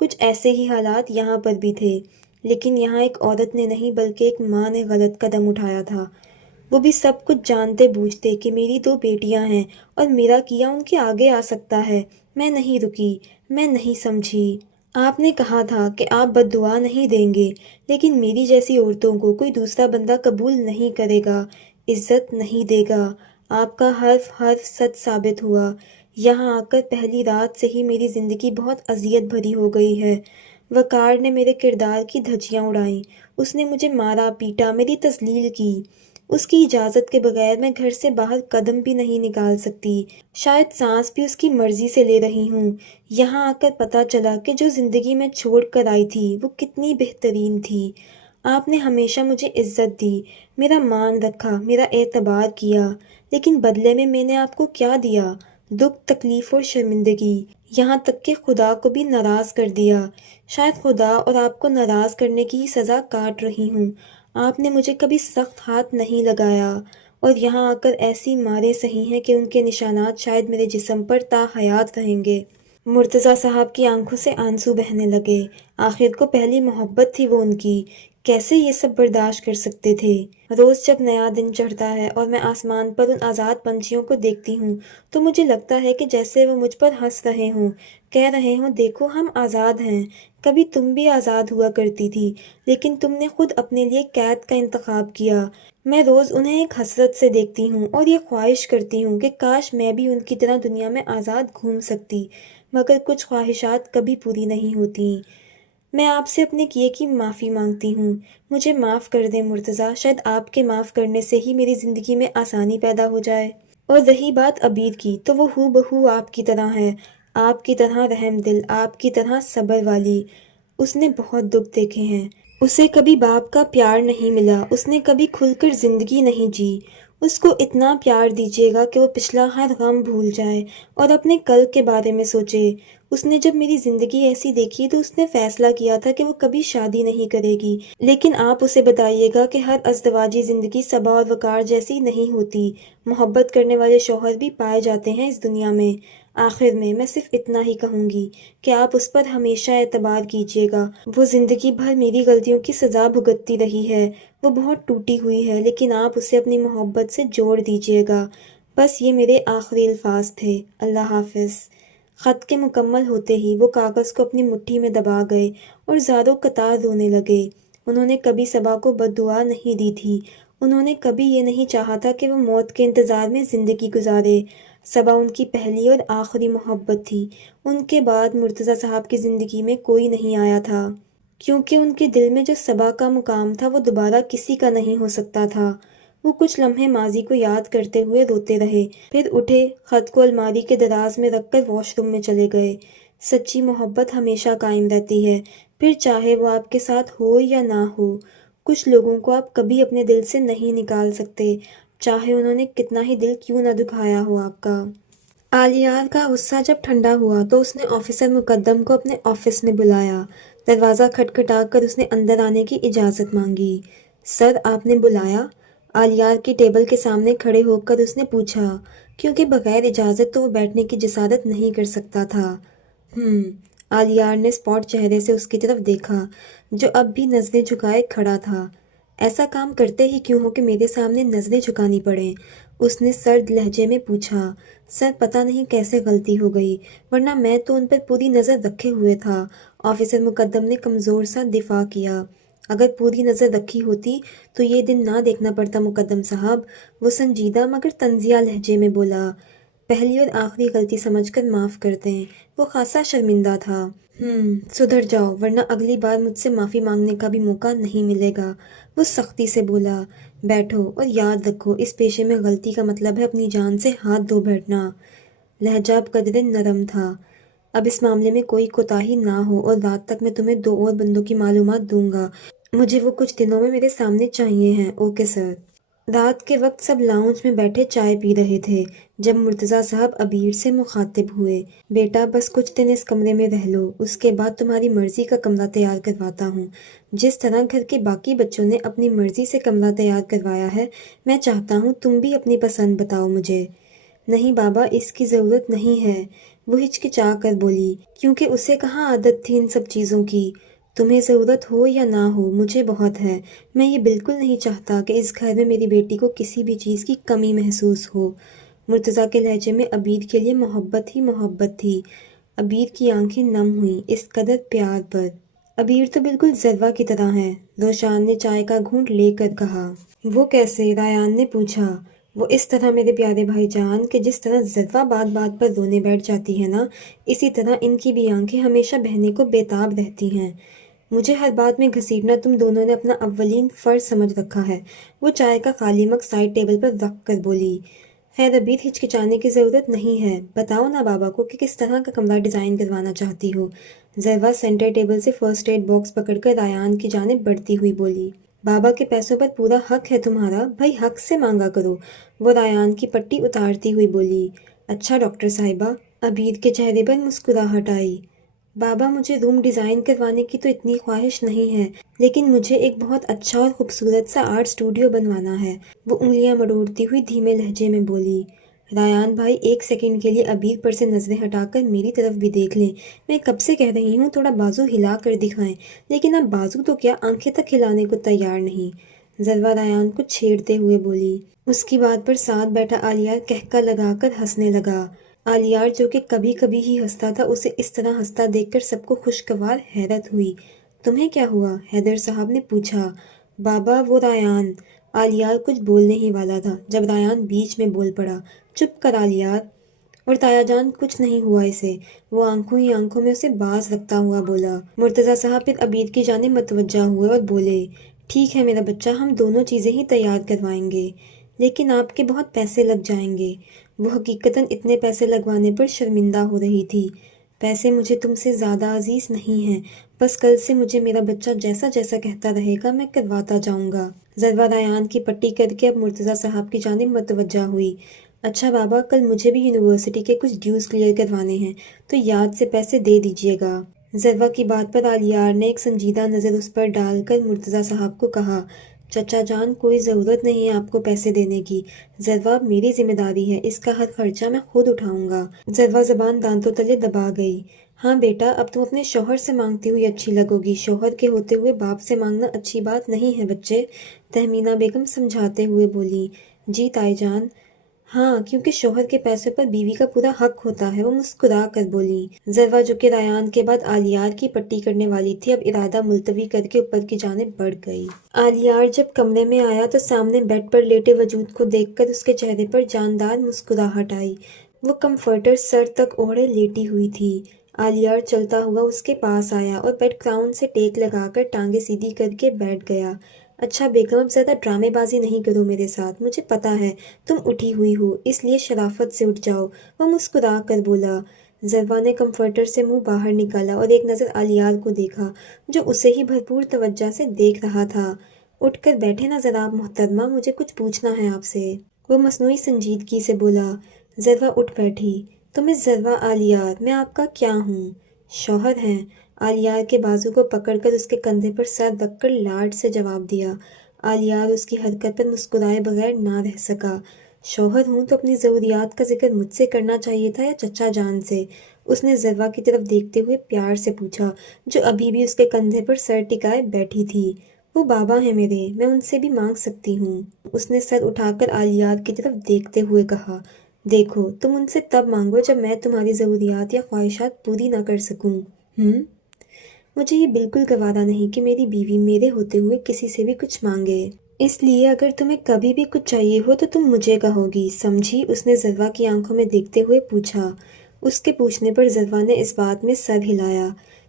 کچھ ایسے ہی حالات یہاں پر بھی تھے، لیکن یہاں ایک عورت نے نہیں بلکہ ایک ماں نے غلط قدم اٹھایا تھا، وہ بھی سب کچھ جانتے بوجھتے کہ میری 2 بیٹیاں ہیں اور میرا کیا ان کے آگے آ سکتا ہے۔ میں نہیں رکی، میں نہیں سمجھی۔ آپ نے کہا تھا کہ آپ بد دعا نہیں دیں گے، لیکن میری جیسی عورتوں کو کوئی دوسرا بندہ قبول نہیں کرے گا، عزت نہیں دے گا۔ آپ کا حرف حرف سچ ثابت ہوا۔ یہاں آ کر پہلی رات سے ہی میری زندگی بہت اذیت بھری ہو گئی ہے۔ وقار نے میرے کردار کی دھجیاں اڑائیں، اس نے مجھے مارا پیٹا، میری تذلیل کی۔ اس کی اجازت کے بغیر میں گھر سے باہر قدم بھی نہیں نکال سکتی، شاید سانس بھی اس کی مرضی سے لے رہی ہوں۔ یہاں آ کر پتہ چلا کہ جو زندگی میں چھوڑ کر آئی تھی وہ کتنی بہترین تھی۔ آپ نے ہمیشہ مجھے عزت دی، میرا مان رکھا، میرا اعتبار کیا، لیکن بدلے میں نے آپ کو کیا دیا؟ دکھ، تکلیف اور شرمندگی، یہاں تک کہ خدا کو بھی ناراض کر دیا۔ شاید خدا اور آپ کو ناراض کرنے کی ہی سزا کاٹ رہی ہوں۔ آپ نے مجھے کبھی سخت ہاتھ نہیں لگایا، اور یہاں آ کر ایسی ماریں سہی ہیں کہ ان کے نشانات شاید میرے جسم پر تا حیات رہیں گے۔ مرتضیٰ صاحب کی آنکھوں سے آنسو بہنے لگے۔ آخر کو پہلی محبت تھی وہ ان کی، کیسے یہ سب برداشت کر سکتے تھے؟ روز جب نیا دن چڑھتا ہے اور میں آسمان پر ان آزاد پنچھیوں کو دیکھتی ہوں تو مجھے لگتا ہے کہ جیسے وہ مجھ پر ہنس رہے ہوں، کہہ رہے ہوں دیکھو ہم آزاد ہیں، کبھی تم بھی آزاد ہوا کرتی تھی، لیکن تم نے خود اپنے لیے قید کا انتخاب کیا۔ میں روز انہیں ایک حسرت سے دیکھتی ہوں اور یہ خواہش کرتی ہوں کہ کاش میں بھی ان کی طرح دنیا میں آزاد گھوم سکتی، مگر کچھ خواہشات کبھی پوری نہیں ہوتی۔ میں آپ سے اپنے کیے کی معافی مانگتی ہوں، مجھے معاف کر دیں مرتضیٰ، شاید آپ کے معاف کرنے سے ہی میری زندگی میں آسانی پیدا ہو جائے۔ اور رہی بات عبیر کی تو وہ ہو بہو آپ کی طرح ہے، آپ کی طرح رحم دل، آپ کی طرح صبر والی۔ اس نے بہت دکھ دیکھے ہیں، اسے کبھی باپ کا پیار نہیں ملا، اس نے کبھی کھل کر زندگی نہیں جی۔ اس کو اتنا پیار دیجیے گا کہ وہ پچھلا ہر غم بھول جائے اور اپنے کل کے بارے میں سوچے۔ اس نے جب میری زندگی ایسی دیکھی تو اس نے فیصلہ کیا تھا کہ وہ کبھی شادی نہیں کرے گی، لیکن آپ اسے بتائیے گا کہ ہر ازدواجی زندگی صبا اور وقار جیسی نہیں ہوتی، محبت کرنے والے شوہر بھی پائے جاتے ہیں اس دنیا میں۔ آخر میں صرف اتنا ہی کہوں گی کہ آپ اس پر ہمیشہ اعتبار کیجیے گا، وہ زندگی بھر میری غلطیوں کی سزا بھگتتی رہی ہے، وہ بہت ٹوٹی ہوئی ہے، لیکن آپ اسے اپنی محبت سے جوڑ دیجیے گا۔ بس یہ میرے آخری الفاظ تھے۔ اللہ حافظ۔ خط کے مکمل ہوتے ہی وہ کاغذ کو اپنی مٹھی میں دبا گئے اور زاروں قطار رونے لگے۔ انہوں نے کبھی صبا کو بد دعا نہیں دی تھی، انہوں نے کبھی یہ نہیں چاہا تھا کہ وہ موت کے انتظار میں زندگی گزارے۔ صبا ان کی پہلی اور آخری محبت تھی، ان کے بعد مرتضیٰ صاحب کی زندگی میں کوئی نہیں آیا تھا، کیونکہ ان کے دل میں جو صبا کا مقام تھا وہ دوبارہ کسی کا نہیں ہو سکتا تھا۔ وہ کچھ لمحے ماضی کو یاد کرتے ہوئے روتے رہے، پھر اٹھے، خط کو الماری کے دراز میں رکھ کر واش روم میں چلے گئے۔ سچی محبت ہمیشہ قائم رہتی ہے، پھر چاہے وہ آپ کے ساتھ ہو یا نہ ہو۔ کچھ لوگوں کو آپ کبھی اپنے دل سے نہیں نکال سکتے، چاہے انہوں نے کتنا ہی دل کیوں نہ دکھایا ہو آپ کا۔ آلیار کا غصہ جب ٹھنڈا ہوا تو اس نے آفیسر مقدم کو اپنے آفس میں بلایا۔ دروازہ کھٹکھٹا کر اس نے اندر آنے کی اجازت مانگی۔ سر، آپ نے بلایا؟ آلیار کی ٹیبل کے سامنے کھڑے ہو کر اس نے پوچھا، کیونکہ بغیر اجازت تو وہ بیٹھنے کی جسارت نہیں کر سکتا تھا۔ آلیار نے اسپاٹ چہرے سے اس کی طرف دیکھا، جو اب بھی نظریں جھکائے کھڑا تھا۔ ایسا کام کرتے ہی کیوں ہو کہ میرے سامنے نظریں جھکانی پڑیں؟ اس نے سرد لہجے میں پوچھا۔ سر، پتہ نہیں کیسے غلطی ہو گئی، ورنہ میں تو ان پر پوری نظر رکھے ہوئے تھا۔ آفیسر مقدم نے کمزور سا دفاع کیا۔ اگر پوری نظر رکھی ہوتی تو یہ دن نہ دیکھنا پڑتا مقدم صاحب، وہ سنجیدہ مگر طنزیہ لہجے میں بولا۔ پہلی اور آخری غلطی سمجھ کر معاف کر دیں۔ وہ خاصا شرمندہ تھا۔ سدھر جاؤ، ورنہ اگلی بار مجھ سے معافی مانگنے کا بھی موقع نہیں ملے گا، وہ سختی سے بولا۔ بیٹھو اور یاد رکھو، اس پیشے میں غلطی کا مطلب ہے اپنی جان سے ہاتھ دھو بیٹھنا۔ لہجہ اب قدرے نرم تھا۔ اب اس معاملے میں کوئی کوتاہی نہ ہو اور رات تک میں تمہیں 2 اور بندوں کی معلومات دوں گا، مجھے وہ کچھ دنوں میں میرے سامنے چاہیے ہیں۔ Okay sir. رات کے وقت سب لاؤنج میں بیٹھے چائے پی رہے تھے جب مرتضیٰ صاحب عبیر سے مخاطب ہوئے۔ بیٹا، بس کچھ دن اس کمرے میں رہ لو، اس کے بعد تمہاری مرضی کا کمرہ تیار کرواتا ہوں۔ جس طرح گھر کے باقی بچوں نے اپنی مرضی سے کمرہ تیار کروایا ہے، میں چاہتا ہوں تم بھی اپنی پسند بتاؤ مجھے۔ نہیں بابا، اس کی ضرورت نہیں ہے، وہ ہچکچا کر بولی، کیونکہ اسے کہاں عادت تھی ان سب چیزوں کی۔ تمہیں ضرورت ہو یا نہ ہو، مجھے بہت ہے۔ میں یہ بالکل نہیں چاہتا کہ اس گھر میں میری بیٹی کو کسی بھی چیز کی کمی محسوس ہو۔ مرتضیٰ کے لہجے میں عبیر کے لیے محبت ہی محبت تھی۔ عبیر کی آنکھیں نم ہوئیں اس قدر پیار پر۔ عبیر تو بالکل ضروا کی طرح ہے، روشان نے چائے کا گھونٹ لے کر کہا۔ وہ کیسے؟ ریان نے پوچھا۔ وہ اس طرح میرے پیارے بھائی جان، کہ جس طرح ضروا بات بات پر رونے بیٹھ جاتی ہے نا، اسی طرح ان کی بھی آنکھیں ہمیشہ بہنے کو بےتاب رہتی ہیں۔ مجھے ہر بات میں گھسیٹنا تم دونوں نے اپنا اولین فرض سمجھ رکھا ہے۔ وہ چائے کا خالی مگ سائڈ ٹیبل پر رکھ کر بولی۔ خیر عبیر، ہچکچانے کی ضرورت نہیں ہے، بتاؤ نا بابا کو کہ کس طرح کا کمرہ ڈیزائن کروانا چاہتی ہو۔ ضروا سینٹر ٹیبل سے فرسٹ ایڈ باکس پکڑ کر ریان کی جانب بڑھتی ہوئی بولی۔ بابا کے پیسوں پر پورا حق ہے تمہارا، بھائی حق سے مانگا کرو۔ وہ ریان کی پٹی اتارتی ہوئی بولی۔ اچھا ڈاکٹر صاحبہ۔ عبیر کے چہرے پر مسکراہٹ آئی۔ بابا، مجھے روم ڈیزائن کروانے کی تو اتنی خواہش نہیں ہے، لیکن مجھے ایک بہت اچھا اور خوبصورت سا آرٹ اسٹوڈیو بنوانا ہے، وہ انگلیاں مڑوڑتی ہوئی دھیمے لہجے میں بولی۔ ریان بھائی، ایک سیکنڈ کے لیے عبیر پر سے نظریں ہٹا کر میری طرف بھی دیکھ لیں۔ میں کب سے کہہ رہی ہوں تھوڑا بازو ہلا کر دکھائیں، لیکن اب بازو تو کیا آنکھیں تک ہلانے کو تیار نہیں۔ ضروا ریان کو چھیڑتے ہوئے بولی۔ اس کی بات پر ساتھ بیٹھا آلیار کہکا لگا کر ہنسنے لگا۔ آلیار جو کہ کبھی کبھی ہی ہنستا تھا، اسے اس طرح ہنستا دیکھ کر سب کو خوشگوار حیرت ہوئی۔ تمہیں کیا ہوا؟ حیدر صاحب نے پوچھا۔ بابا وہ ریان۔ آلیار کچھ بولنے ہی والا تھا جب ریان بیچ میں بول پڑا۔ چپ کر آلیار۔ اور تایا جان، کچھ نہیں ہوا اسے، وہ آنکھوں ہی آنکھوں میں اسے باز رکھتا ہوا بولا۔ مرتضیٰ صاحب پھر عبیر کی جانب متوجہ ہوئے اور بولے، ٹھیک ہے میرا بچہ، ہم دونوں چیزیں ہی تیار کروائیں گے، لیکن آپ کے بہت پیسے لگ جائیں گے۔ وہ حقیقتاً اتنے پیسے لگوانے پر شرمندہ ہو رہی تھی۔ پیسے مجھے تم سے زیادہ عزیز نہیں ہیں، بس کل سے مجھے میرا بچہ جیسا جیسا کہتا رہے گا میں کرواتا جاؤں گا۔ ضروا ریان کی پٹی کر کے اب مرتضیٰ صاحب کی جانب متوجہ ہوئی۔ اچھا بابا، کل مجھے بھی یونیورسٹی کے کچھ ڈیوز کلیئر کروانے ہیں، تو یاد سے پیسے دے دیجیے گا۔ ضروا کی بات پر آلیار نے ایک سنجیدہ نظر اس پر ڈال کر مرتضیٰ صاحب کو کہا، چچا جان، کوئی ضرورت نہیں ہے آپ کو پیسے دینے کی، ضروا میری ذمہ داری ہے، اس کا ہر خرچہ میں خود اٹھاؤں گا۔ ضروا زبان دانتوں تلے دبا گئی۔ ہاں بیٹا، اب تم اپنے شوہر سے مانگتی ہوئی اچھی لگو گی، شوہر کے ہوتے ہوئے باپ سے مانگنا اچھی بات نہیں ہے بچے، تہمینہ بیگم سمجھاتے ہوئے بولی۔ جی تائی جان۔ ہاں، کیونکہ شوہر کے پیسوں پر بیوی کا پورا حق ہوتا ہے، وہ مسکرا کر بولی۔ ضروا جو کہ ریان کے بعد آلیار کی پٹی کرنے والی تھی، اب ارادہ ملتوی کر کے اوپر کی جانب بڑھ گئی۔ آلیار جب کمرے میں آیا تو سامنے بیڈ پر لیٹے وجود کو دیکھ کر اس کے چہرے پر جاندار مسکراہٹ آئی۔ وہ کمفرٹر سر تک اوڑھے لیٹی ہوئی تھی۔ آلیار چلتا ہوا اس کے پاس آیا اور بیڈ کراؤن سے ٹیک لگا کر ٹانگیں سیدھی کر کے بیٹھ گیا۔ اچھا بیگم، اب زیادہ ڈرامے بازی نہیں کرو میرے ساتھ، مجھے پتا ہے تم اٹھی ہوئی ہو، اس لیے شرافت سے اٹھ جاؤ، وہ مسکرا کر بولا۔ ضروا نے کمفرٹر سے منہ باہر نکالا اور ایک نظر آلیار کو دیکھا، جو اسے ہی بھرپور توجہ سے دیکھ رہا تھا۔ اٹھ کر بیٹھے نا ذرا آپ محترمہ، مجھے کچھ پوچھنا ہے آپ سے، وہ مصنوعی سنجیدگی سے بولا۔ ضروا اٹھ بیٹھی۔ تمہیں ضروا آلیار، میں آپ کا کیا ہوں؟ شوہر ہیں۔ آلیار کے بازو کو پکڑ کر اس کے کندھے پر سر رکھ کر لاڈ سے جواب دیا۔ آلیار اس کی حرکت پر مسکرائے بغیر نہ رہ سکا۔ شوہر ہوں تو اپنی ضروریات کا ذکر مجھ سے کرنا چاہیے تھا یا چچا جان سے؟ اس نے ضروا کی طرف دیکھتے ہوئے پیار سے پوچھا، جو ابھی بھی اس کے کندھے پر سر ٹکائے بیٹھی تھی۔ وہ بابا ہیں میرے، میں ان سے بھی مانگ سکتی ہوں۔ اس نے سر اٹھا کر آلیار کی طرف دیکھتے ہوئے کہا، دیکھو تم ان سے تب مانگو جب میں تمہاری ضروریات یا خواہشات پوری نہ کر سکوں۔ مجھے یہ بالکل گوارا نہیں کہ میری بیوی میرے ہوتے ہوئے کسی سے بھی کچھ مانگے، اس لیے اگر تمہیں کبھی بھی کچھ چاہیے ہو تو تم مجھے کہو گی، سمجھی؟ اس نے ضروا کی آنکھوں میں دیکھتے ہوئے پوچھا۔ اس کے پوچھنے پر ضروا نے اس بات میں سر ہلایا۔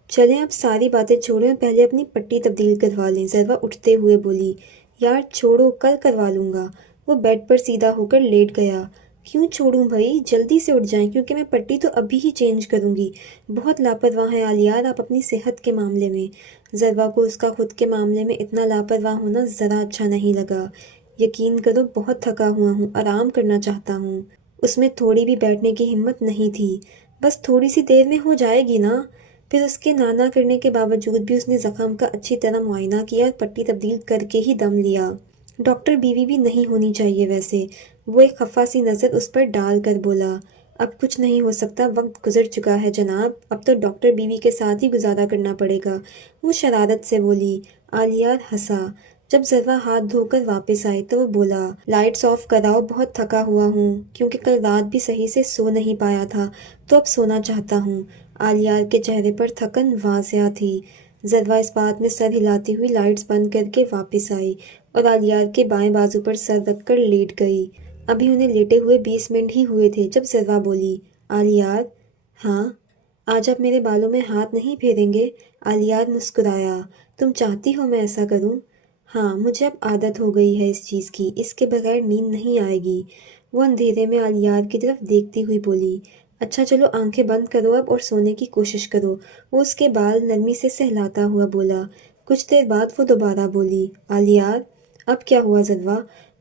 چلیں اب ساری باتیں چھوڑیں اور پہلے اپنی پٹی تبدیل کروا لیں، ضروا اٹھتے ہوئے بولی۔ یار چھوڑو، کل کروا لوں گا۔ وہ بیڈ پر سیدھا ہو کر لیٹ گیا۔ کیوں چھوڑوں بھائی، جلدی سے اٹھ جائیں، کیونکہ میں پٹی تو ابھی ہی چینج کروں گی۔ بہت لاپرواہ ہیں آلیار آپ اپنی صحت کے معاملے میں۔ ضروا کو اس کا خود کے معاملے میں اتنا لاپرواہ ہونا ذرا اچھا نہیں لگا۔ یقین کرو بہت تھکا ہوا ہوں، آرام کرنا چاہتا ہوں۔ اس میں تھوڑی بھی بیٹھنے کی ہمت نہیں تھی۔ بس تھوڑی سی دیر میں ہو جائے گی نا۔ پھر اس کے نانا کرنے کے باوجود بھی اس نے زخم کا اچھی طرح معائنہ کیا اور پٹی تبدیل کر کے ہی دم لیا۔ ڈاکٹر بیوی بھی نہیں ہونی چاہیے ویسے، وہ ایک خفا سی نظر اس پر ڈال کر بولا۔ اب کچھ نہیں ہو سکتا، وقت گزر چکا ہے جناب، اب تو ڈاکٹر بیوی کے ساتھ ہی گزارا کرنا پڑے گا، وہ شرارت سے بولی۔ آلیار ہنسا۔ جب ذرا ہاتھ دھو کر واپس آئی تو وہ بولا، لائٹس آف کراؤ، بہت تھکا ہوا ہوں، کیونکہ کل رات بھی صحیح سے سو نہیں پایا تھا تو اب سونا چاہتا ہوں۔ آلیار کے چہرے پر تھکن واضح تھی۔ ذرا اس بات میں سر ہلاتی ہوئی لائٹس بند کر کے واپس آئی اور آلیار کے بائیں بازو پر سر رکھ کر لیٹ گئی۔ ابھی انہیں لیٹے ہوئے 20 منٹ ہی ہوئے تھے جب ذرا بولی، آلیار۔ ہاں؟ آج آپ میرے بالوں میں ہاتھ نہیں پھیریں گے؟ آلیار مسکرایا۔ تم چاہتی ہو میں ایسا کروں؟ ہاں، مجھے اب عادت ہو گئی ہے اس چیز کی، اس کے بغیر نیند نہیں آئے گی۔ وہ اندھیرے میں آلیار کی طرف دیکھتی ہوئی بولی۔ اچھا چلو آنکھیں بند کرو اب اور سونے کی کوشش کرو، وہ اس کے بال نرمی سے سہلاتا ہوا بولا۔ کچھ دیر بعد وہ دوبارہ بولی، آلیار۔ اب کیا ہوا ذرا؟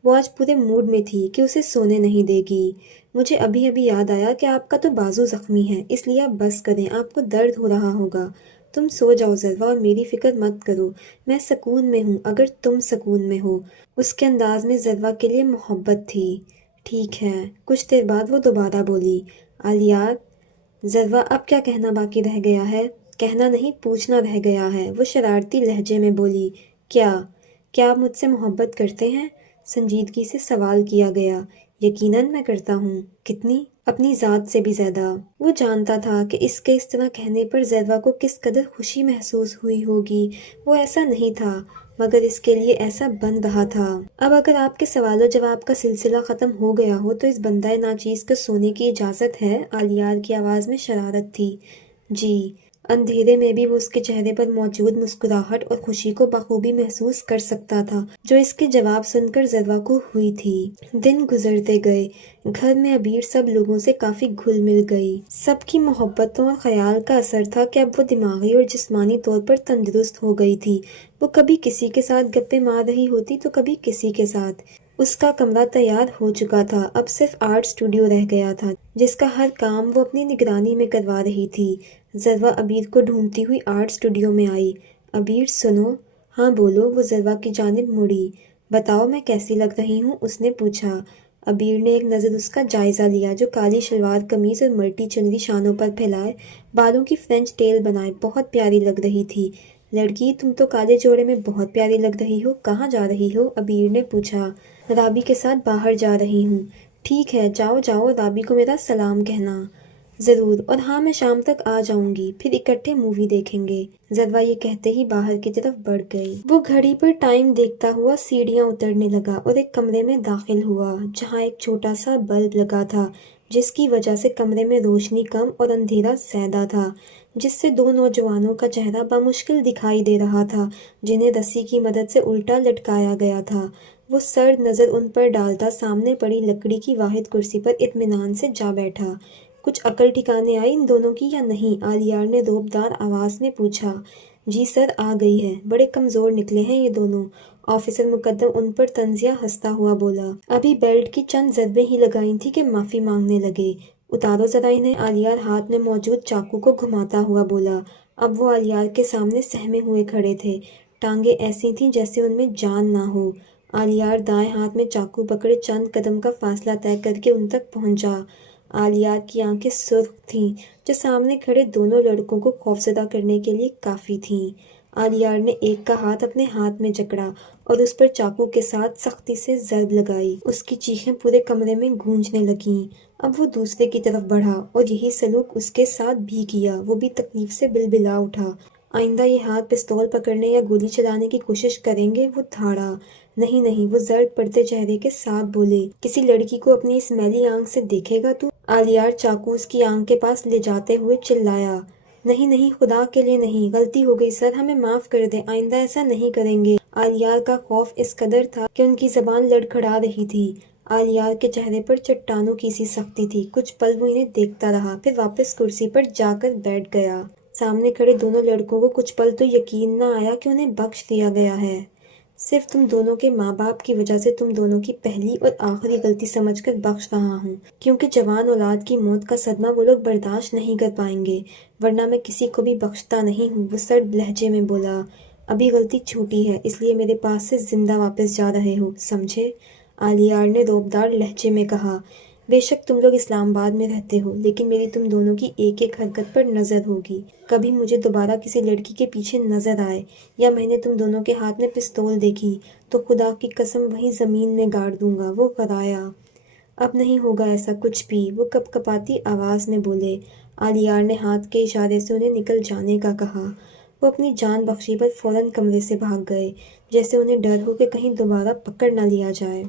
وہ آج پورے موڈ میں تھی کہ اسے سونے نہیں دے گی۔ مجھے ابھی یاد آیا کہ آپ کا تو بازو زخمی ہے، اس لیے آپ بس کریں، آپ کو درد ہو رہا ہوگا۔ تم سو جاؤ ذرا اور میری فکر مت کرو، میں سکون میں ہوں اگر تم سکون میں ہو۔ اس کے انداز میں ذرا کے لیے محبت تھی۔ ٹھیک ہے۔ کچھ دیر بعد وہ دوبارہ بولی، آلیار۔ ذرا اب کیا کہنا باقی رہ گیا ہے؟ کہنا نہیں، پوچھنا رہ گیا ہے، وہ شرارتی لہجے میں بولی۔ کیا آپ مجھ سے محبت کرتے ہیں؟ سنجیدگی سے سوال کیا گیا۔ یقیناً میں کرتا ہوں۔ کتنی؟ اپنی ذات سے بھی زیادہ۔ وہ جانتا تھا کہ اس کے اس طرح کہنے پر ذرا کو کس قدر خوشی محسوس ہوئی ہوگی۔ وہ ایسا نہیں تھا، مگر اس کے لیے ایسا بن رہا تھا۔ اب اگر آپ کے سوال و جواب کا سلسلہ ختم ہو گیا ہو تو اس بندہ ناچیز کو سونے کی اجازت ہے؟ آلیار کی آواز میں شرارت تھی۔ جی۔ اندھیرے میں بھی وہ اس کے چہرے پر موجود مسکراہٹ اور خوشی کو بخوبی محسوس کر سکتا تھا جو اس کے جواب سن کر ذرا کو ہوئی تھی۔ دن گزرتے گئے۔ گھر میں عبیر سب لوگوں سے کافی گھل مل گئی۔ سب کی محبتوں اور خیال کا اثر تھا کہ اب وہ دماغی اور جسمانی طور پر تندرست ہو گئی تھی۔ وہ کبھی کسی کے ساتھ گپے مار رہی ہوتی تو کبھی کسی کے ساتھ۔ اس کا کمرہ تیار ہو چکا تھا، اب صرف آرٹ اسٹوڈیو رہ گیا تھا جس کا ہر کام وہ اپنی نگرانی میں کروا رہی تھی۔ ذرا عبیر کو ڈھونڈتی ہوئی آرٹ اسٹوڈیو میں آئی۔ عبیر سنو۔ ہاں بولو، وہ ذرا کی جانب مڑی۔ بتاؤ میں کیسی لگ رہی ہوں؟ اس نے پوچھا۔ عبیر نے ایک نظر اس کا جائزہ لیا جو کالی شلوار قمیض اور ملٹی چنری شانوں پر پھیلائے بالوں کی فرینچ ٹیل بنائے بہت پیاری لگ رہی تھی۔ لڑکی، تم تو کالے جوڑے میں بہت پیاری لگ رہی ہو، کہاں جا رہی ہو؟ عبیر نے پوچھا۔ رابی کے ساتھ باہر جا رہی ہوں۔ ٹھیک ہے، جاؤ جاؤ، رابی کو میرا سلام کہنا۔ ضرور، اور ہاں میں شام تک آ جاؤں گی، پھر اکٹھے مووی دیکھیں گے۔ ذرا یہ کہتے ہی باہر کی طرف بڑھ گئی۔ وہ گھڑی پر ٹائم دیکھتا ہوا سیڑھیاں اترنے لگا اور ایک کمرے میں داخل ہوا جہاں ایک چھوٹا سا بلب لگا تھا جس کی وجہ سے کمرے میں روشنی کم اور اندھیرا زیادہ تھا، جس سے دو نوجوانوں کا چہرہ بمشکل دکھائی دے رہا تھا جنہیں رسی کی مدد سے الٹا لٹکایا گیا تھا۔ وہ سرد نظر ان پر ڈالتا سامنے پڑی لکڑی کی واحد کرسی پر اطمینان سے جا بیٹھا۔ کچھ عقل ٹھکانے آئی ان دونوں کی یا نہیں؟ آلیار نے رعبدار آواز میں پوچھا۔ جی سر، آ گئی ہے، بڑے کمزور نکلے ہیں یہ دونوں، آفیسر مقدم ان پر طنزیہ ہنستا ہوا بولا۔ ابھی بیلٹ کی چند ضربیں ہی لگائی تھی کہ معافی مانگنے لگے۔ اتارو ذرا انہیں، آلیار ہاتھ میں موجود چاقو کو گھماتا ہوا بولا۔ اب وہ آلیار کے سامنے سہمے ہوئے کھڑے تھے، ٹانگیں ایسی تھیں جیسے ان میں جان نہ ہو۔ آلیار دائیں ہاتھ میں چاقو پکڑے چند قدم کا فاصلہ طے کر کے ان تک پہنچا۔ آلیار کی آنکھیں سرخ تھیں جو سامنے کھڑے دونوں لڑکوں کو خوفزدہ کرنے کے لیے کافی تھیں۔ آلیار نے ایک کا ہاتھ اپنے ہاتھ میں جکڑا اور اس پر چاقو کے ساتھ سختی سے ضرب لگائی۔ اس کی چیخیں پورے کمرے میں گونجنے لگیں۔ اب وہ دوسرے کی طرف بڑھا اور یہی سلوک اس کے ساتھ بھی کیا۔ وہ بھی تکلیف سے بلبلا اٹھا۔ آئندہ یہ ہاتھ پستول پکڑنے یا گولی چلانے کی کوشش کریں گے؟ وہ دھاڑا۔ نہیں نہیں، وہ زرد پڑتے چہرے کے ساتھ بولے۔ کسی لڑکی کو اپنی اس میلی آنکھ سے دیکھے گا تو؟ آلیار چاقو اس کی آنکھ کے پاس لے جاتے ہوئے چلایا۔ نہیں نہیں، خدا کے لیے نہیں، غلطی ہو گئی سر، ہمیں معاف کر دیں، آئندہ ایسا نہیں کریں گے۔ آلیار کا خوف اس قدر تھا کہ ان کی زبان لڑکھڑا رہی تھی۔ آلیار کے چہرے پر چٹانوں کی سی سختی تھی۔ کچھ پل وہ انہیں دیکھتا رہا، پھر واپس کرسی پر جا کر بیٹھ گیا۔ سامنے کھڑے دونوں لڑکوں کو کچھ پل تو یقین نہ آیا کہ انہیں بخش دیا گیا ہے۔ صرف تم دونوں کے ماں باپ کی وجہ سے تم دونوں کی پہلی اور آخری غلطی سمجھ کر بخش رہا ہوں، کیونکہ جوان اولاد کی موت کا صدمہ وہ لوگ برداشت نہیں کر پائیں گے، ورنہ میں کسی کو بھی بخشتا نہیں ہوں۔ وہ سرد لہجے میں بولا۔ ابھی غلطی چھوٹی ہے، اس لیے میرے پاس سے زندہ واپس جا رہے ہو، سمجھے؟ آلیار نے رعبدار لہجے میں کہا۔ بے شک تم لوگ اسلام آباد میں رہتے ہو، لیکن میری تم دونوں کی ایک ایک حرکت پر نظر ہوگی۔ کبھی مجھے دوبارہ کسی لڑکی کے پیچھے نظر آئے یا میں نے تم دونوں کے ہاتھ میں پستول دیکھی تو خدا کی قسم وہیں زمین میں گاڑ دوں گا۔ وہ کرایا، اب نہیں ہوگا ایسا کچھ بھی، وہ کپ کپاتی آواز میں بولے۔ آلیار نے ہاتھ کے اشارے سے انہیں نکل جانے کا کہا۔ وہ اپنی جان بخشی پر فوراً کمرے سے بھاگ گئے، جیسے انہیں ڈر ہو کہ کہیں دوبارہ پکڑ نہ لیا جائے۔